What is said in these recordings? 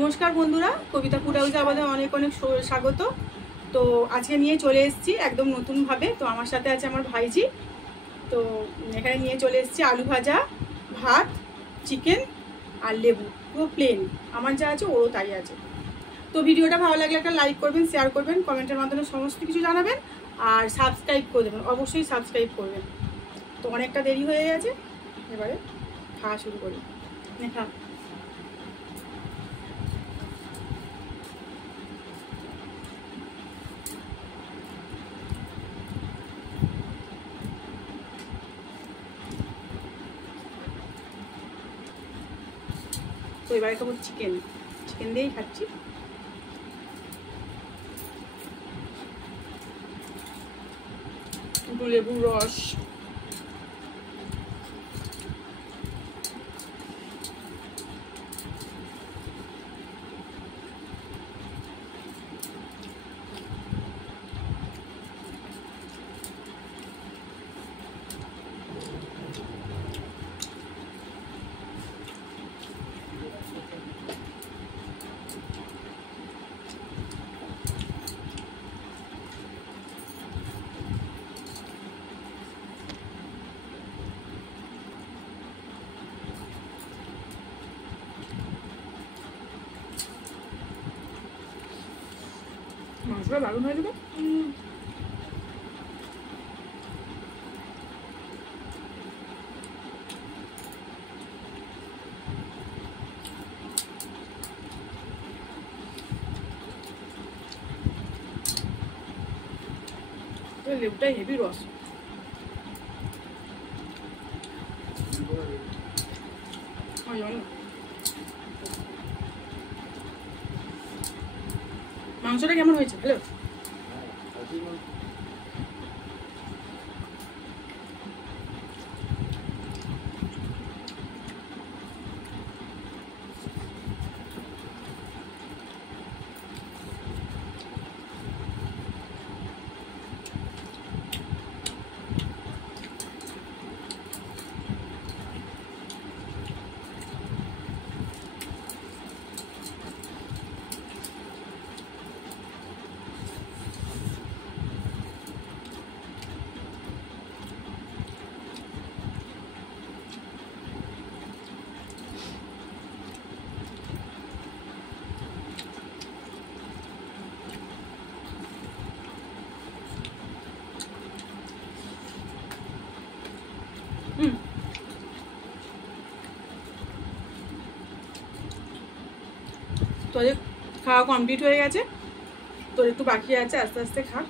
নমস্কার বন্ধুরা, কবিতা ফুড হাউসে আমাদের অনেক অনেক স্বাগত। তো আজকে নিয়ে চলে এসেছি একদম নতুনভাবে। তো আমার সাথে আছে আমার ভাইজি। তো এখানে নিয়ে চলে এসেছি আলু ভাজা, ভাত, চিকেন আর লেবু, পুরো প্লেন। আমার যা আছে ওরও তাই আছে। তো ভিডিওটা ভালো লাগলে একটা লাইক করবেন, শেয়ার করবেন, কমেন্টের মাধ্যমে সমস্ত কিছু জানাবেন আর সাবস্ক্রাইব করে দেবেন, অবশ্যই সাবস্ক্রাইব করবেন। তো অনেকটা দেরি হয়ে গেছে, এবারে খাওয়া শুরু করি। খা। তো এবারে খাবো চিকেন দিয়েই খাচ্ছি। একটু লেবুর রস, মাংসটা দারুণ হয়ে যাবে। লেবুটা হেভি রস। মাংসটা কেমন হয়েছে? ভালো। তোদের খাওয়া কমপ্লিট হয়ে গেছে, তোর একটু বাকি আছে, আস্তে আস্তে খা।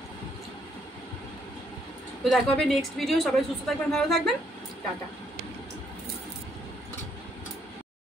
তো দেখা হবে নেক্সট ভিডিও। সবাই সুস্থ থাকবেন, ভালো থাকবেন, টাটা।